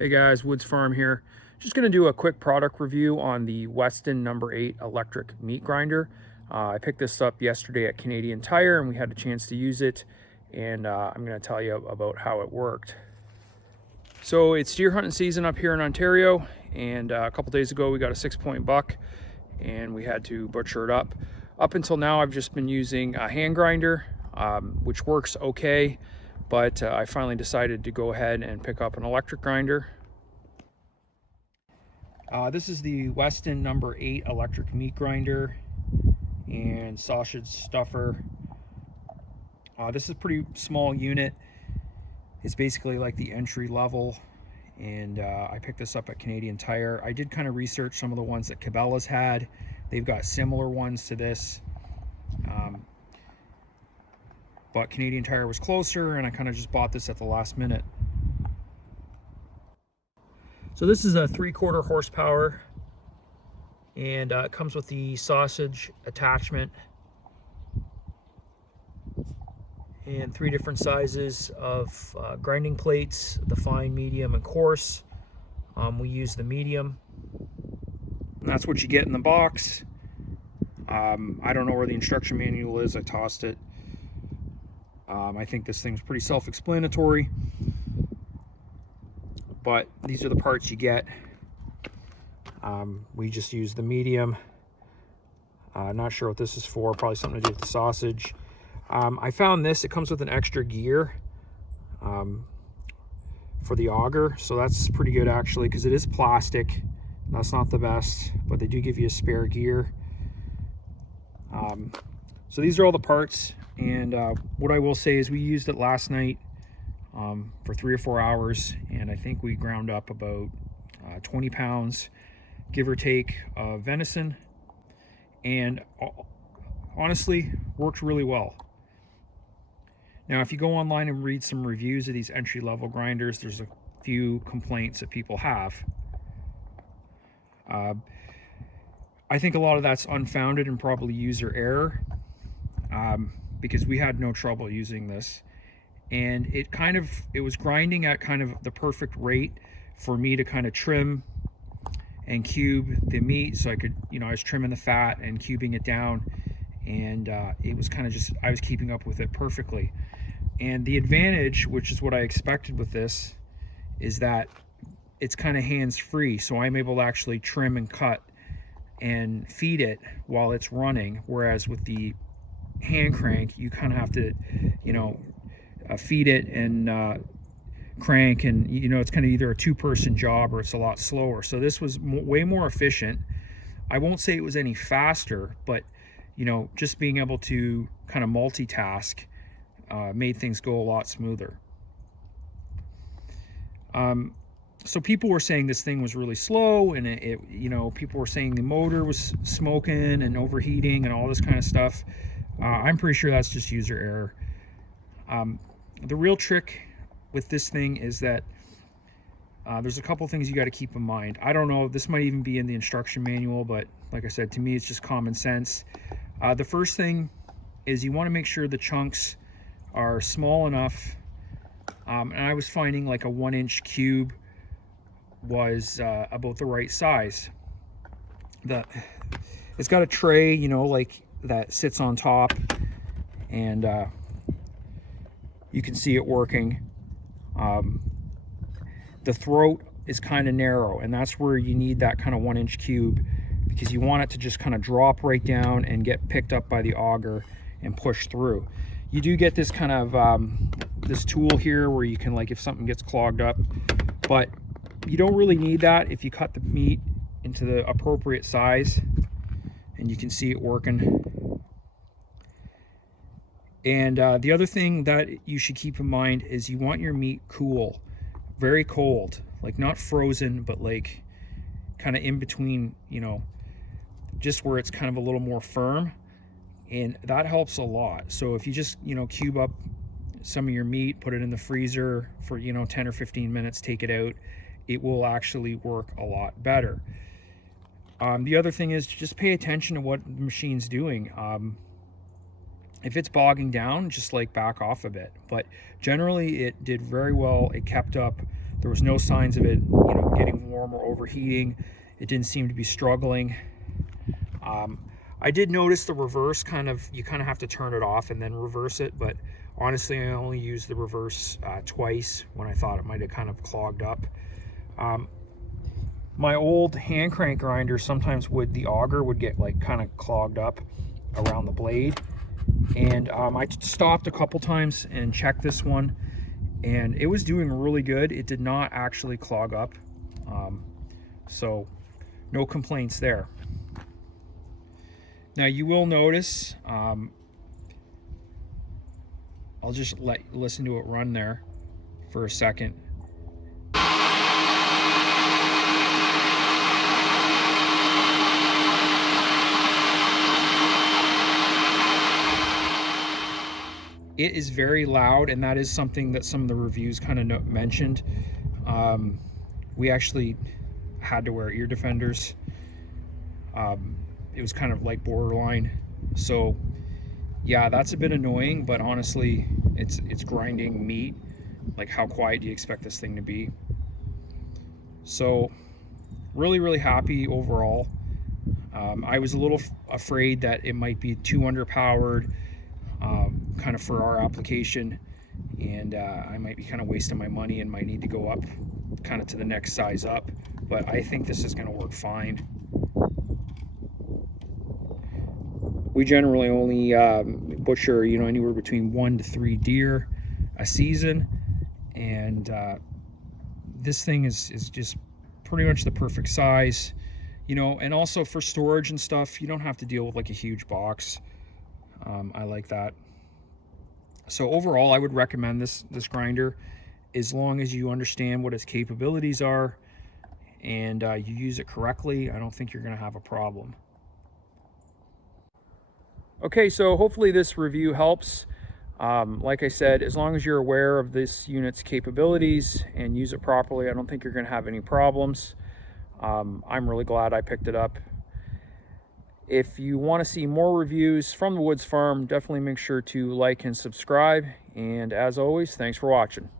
Hey guys, Woods Farm here. Just going to do a quick product review on the Weston number 8 electric meat grinder. I picked this up yesterday at Canadian Tire and we had a chance to use it, and I'm going to tell you about how it worked. So it's deer hunting season up here in Ontario, and a couple days ago we got a 6-point buck and we had to butcher it up. Up until now I've just been using a hand grinder, which works okay. But I finally decided to go ahead and pick up an electric grinder. This is the Weston number 8 electric meat grinder and sausage stuffer. This is a pretty small unit. It's basically like the entry level, and I picked this up at Canadian Tire. I did kind of research some of the ones that Cabela's had. They've got similar ones to this. But Canadian Tire was closer, and I kind of just bought this at the last minute. So this is a 3/4 horsepower, and it comes with the sausage attachment and 3 different sizes of grinding plates: the fine, medium, and coarse. We use the medium. And that's what you get in the box. I don't know where the instruction manual is. I tossed it. I think this thing's pretty self-explanatory, but these are the parts you get. We just use the medium. Not sure what this is for, probably something to do with the sausage. I found this, it comes with an extra gear for the auger, so that's pretty good actually, because it is plastic. That's not the best, but they do give you a spare gear. So these are all the parts. And what I will say is we used it last night for 3 or 4 hours, and I think we ground up about 20 pounds, give or take, of venison, and honestly worked really well. Now, if you go online and read some reviews of these entry-level grinders, there's a few complaints that people have. I think a lot of that's unfounded and probably user error. Because we had no trouble using this, and it was grinding at kind of the perfect rate for me to kind of trim and cube the meat, so I could, I was trimming the fat and cubing it down, and it was kind of just, I was keeping up with it perfectly. And the advantage, which is what I expected with this, is that it's kind of hands-free, so I'm able to actually trim and cut and feed it while it's running, whereas with the hand crank you kind of have to feed it and crank, and it's kind of either a 2-person job or it's a lot slower. So this was way more efficient. I won't say it was any faster, but just being able to kind of multitask made things go a lot smoother. So people were saying this thing was really slow, and people were saying the motor was smoking and overheating and all this kind of stuff. I'm pretty sure that's just user error. The real trick with this thing is that there's a couple things you got to keep in mind. I don't know, this might even be in the instruction manual, but like I said, to me it's just common sense. The first thing is you want to make sure the chunks are small enough, and I was finding like a 1-inch cube was about the right size. It's got a tray, like that sits on top, and you can see it working. The throat is kind of narrow, and that's where you need that kind of 1-inch cube, because you want it to just kind of drop right down and get picked up by the auger and push through. You do get this kind of this tool here where you can, like, if something gets clogged up, but you don't really need that if you cut the meat into the appropriate size, and you can see it working. And the other thing that you should keep in mind is you want your meat cool, very cold, like not frozen, but like kind of in between, just where it's kind of a little more firm, and that helps a lot. So if you just, cube up some of your meat, put it in the freezer for, 10 or 15 minutes, take it out, it will actually work a lot better. The other thing is to just pay attention to what the machine's doing. If it's bogging down, just like back off a bit. But generally it did very well. It kept up There was no signs of it, getting warm or overheating. It didn't seem to be struggling. I did notice the reverse you kind of have to turn it off and then reverse it, but honestly, I only used the reverse twice when I thought it might have kind of clogged up. My old hand crank grinder, sometimes the auger would get like kind of clogged up around the blade. And I stopped a couple times and checked this one, and it was doing really good. It did not actually clog up. So no complaints there. Now you will notice, I'll just listen to it run there for a second. It is very loud, and that is something that some of the reviews kind of mentioned. We actually had to wear ear defenders. It was kind of like borderline. So yeah, that's a bit annoying, but honestly, it's grinding meat. Like, how quiet do you expect this thing to be? So really, really happy overall. I was a little afraid that it might be too underpowered, kind of for our application, and I might be kind of wasting my money and might need to go up kind of to the next size up, but I think this is going to work fine. We generally only butcher, anywhere between 1 to 3 deer a season, and this thing is just pretty much the perfect size, and also for storage and stuff, you don't have to deal with like a huge box. I like that. So overall, I would recommend this grinder, as long as you understand what its capabilities are and you use it correctly. I don't think you're going to have a problem. Okay, so hopefully this review helps. Like I said, as long as you're aware of this unit's capabilities and use it properly, I don't think you're going to have any problems. I'm really glad I picked it up. If you want to see more reviews from the Woods Farm, definitely make sure to like and subscribe. And as always, thanks for watching.